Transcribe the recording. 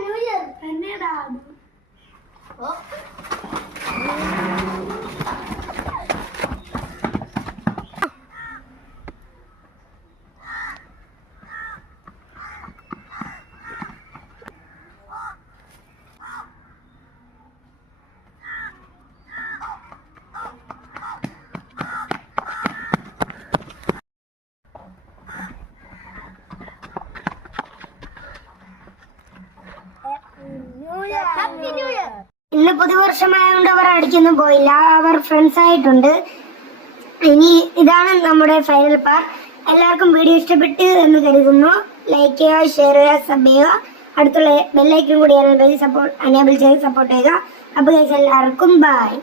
New year തന്നെടാ. ഇന്ന് പുതുവർഷമായതുകൊണ്ട് അവർ അടിക്കൊന്നും പോയില്ല, അവർ friends ആയിട്ടുണ്ട്. ഇനി ഇതാണ് നമ്മുടെ ഫൈനൽ പാർട്ട്. എല്ലാവർക്കും വീഡിയോ ഇഷ്ടപ്പെട്ടു എന്ന് കരുതുന്നു. ലൈക്ക് ചെയ്യുക, ഷെയർ ചെയ്യുക, സബ് ചെയ്യുക. അടുത്തുള്ള ബെല്ലൈക്കൺ കൂടി എനേബിൾ ചെയ്ത് സപ്പോർട്ട് ചെയ്യുക. അപ്പോൾ എല്ലാവർക്കും ബൈ.